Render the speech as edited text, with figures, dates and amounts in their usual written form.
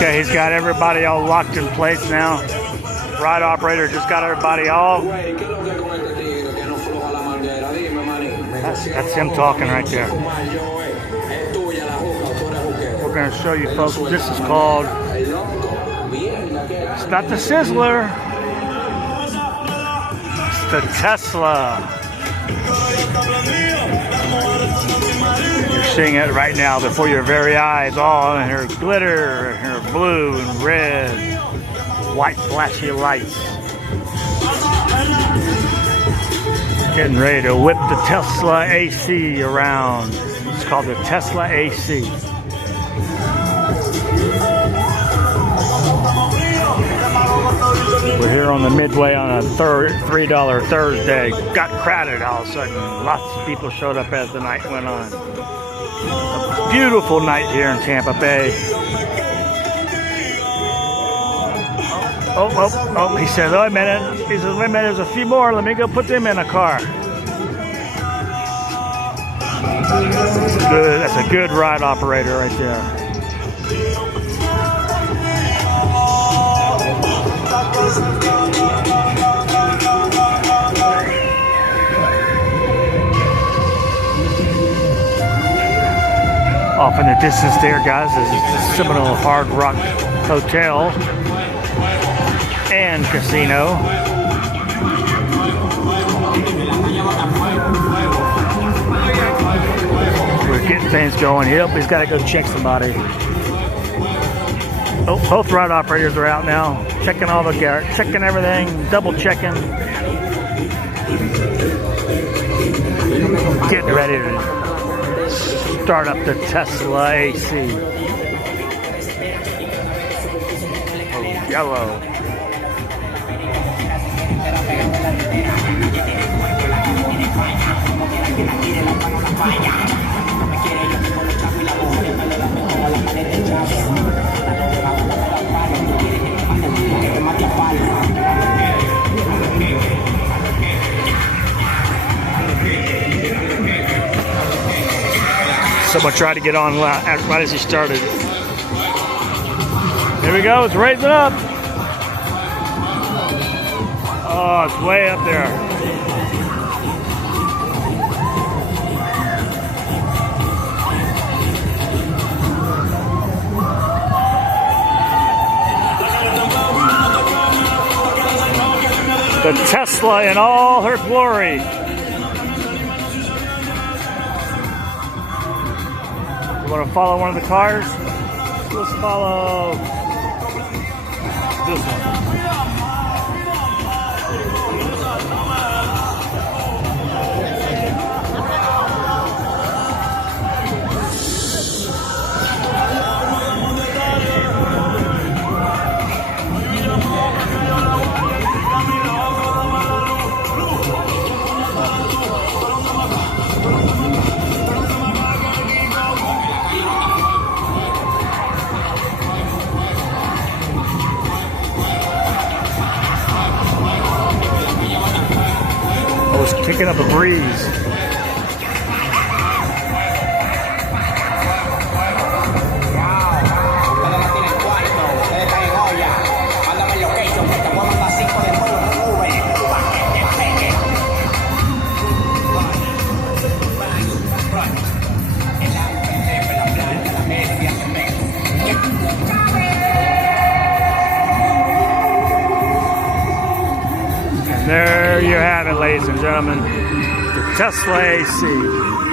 Okay, he's got everybody all locked in place now. Ride operator just got everybody all. That's him talking right there. We're going to show you folks. This is called. It's not the Sizzler. It's the Tesla. You're seeing it right now before your very eyes, all in her glitter, her blue and red, white flashy lights. Getting ready to whip the Tesla AC around. It's called the Tesla AC. We're here on the Midway on a $3 Thursday. Got crowded all of a sudden. Lots of people showed up as the night went on. A beautiful night here in Tampa Bay. Oh, he says, wait a minute. He says, wait a minute, there's a few more. Let me go put them in a car. Good. That's a good ride operator right there. Off in the distance there, guys, is the Seminole Hard Rock Hotel and Casino. We're getting things going. Yep, he's got to go check somebody. Oh, both ride operators are out now, checking all the gear, checking everything, double checking. Getting ready to start up the Tesla AC. Oh, yellow. Someone tried to get on right as he started. Here we go, it's raising up. Oh, it's way up there. The Tesla in all her glory. Want to follow one of the cars? Let's follow this one. Kicking up a breeze. There you have it, ladies and gentlemen. The Tesla AC.